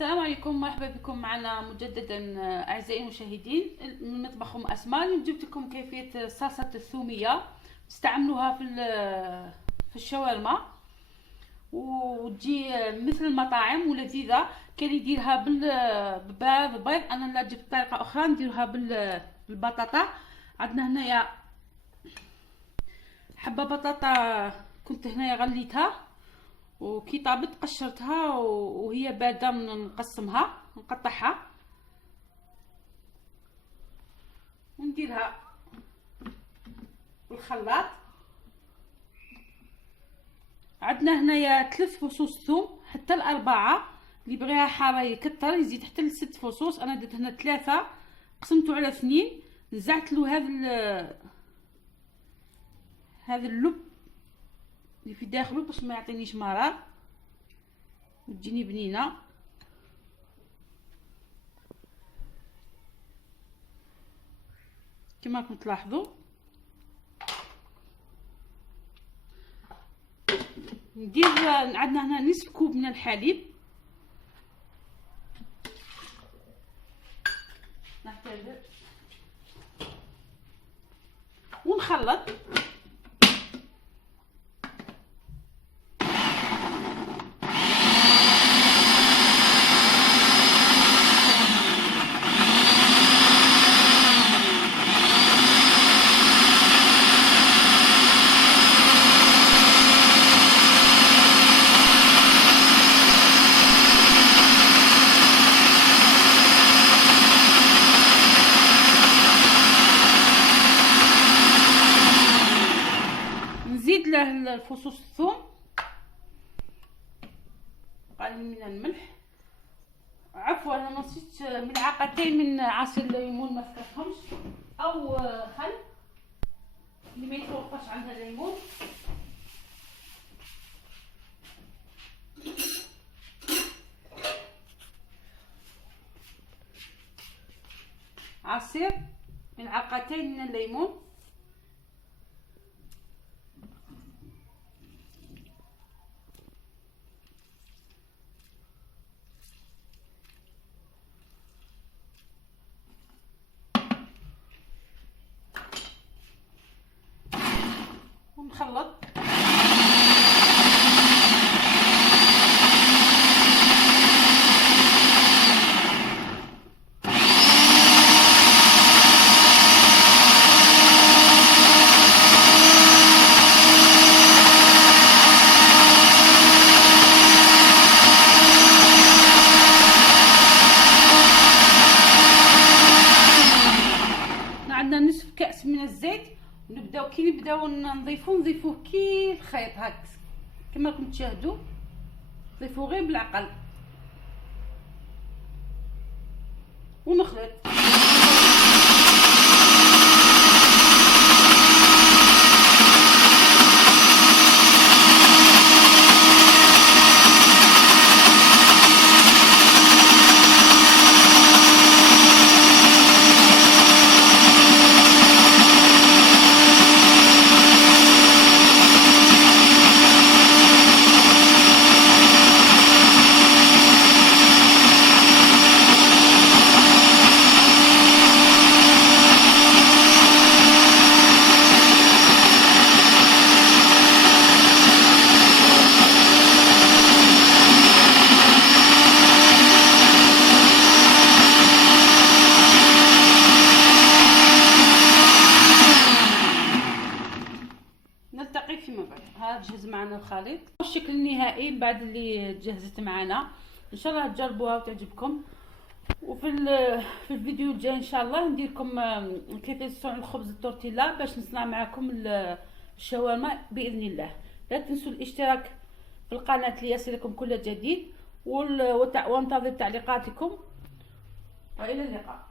السلام عليكم، مرحبا بكم معنا مجددا اعزائي المشاهدين من مطبخ ام اسماء. اليوم جبت لكم كيفيه صلصه الثوميه تستعملوها في الشاورما وتجي مثل المطاعم ولذيذه. كاين يديرها بالبيض، انا لا جبت طريقه اخرى نديرها بالبطاطا. عندنا هنايا حبه بطاطا كنت هنايا غليتها وكي طابت قشرتها وهي بارده نقسمها نقطعها ونديرها بالخلاط. عندنا هنايا 3 فصوص ثوم حتى الاربعه، اللي بغيها حاره يكثر يزيد حتى ل6 فصوص. انا درت هنا 3 قسمته على 2، نزعت له هذا اللب اللي في داخله باش ما يعطينيش مرار وتجيني بنينه. كما راكم تلاحظوا ندير عندنا هنا نصف كوب من الحليب، نحتاج ونخلط. نزيد له فصوص الثوم، قليل من الملح، عفوا انا نسيت ملعقتين من عصير الليمون ما ذكرتهمش، او خل اللي ما يتوفرش عندها الليمون. عصير ملعقتين من الليمون، ونخلط. عندنا نصف كأس من الزيت، ونبداو كي نبداو نضيفوه كي الخيط هكا كما راكم تشاهدوا، نضيفوه غير بالعقل ونخلط. نلتقي فيما بعد. هذا جهز معنا الخليط، الشكل النهائي بعد اللي جهزت معنا. ان شاء الله تجربوها وتعجبكم. وفي الفيديو الجاي ان شاء الله نديركم كيفيه صنع الخبز التورتيلا باش نصنع معكم الشاورما باذن الله. لا تنسوا الاشتراك في القناه ليصلكم كل جديد، وانتظر تعليقاتكم، والى اللقاء.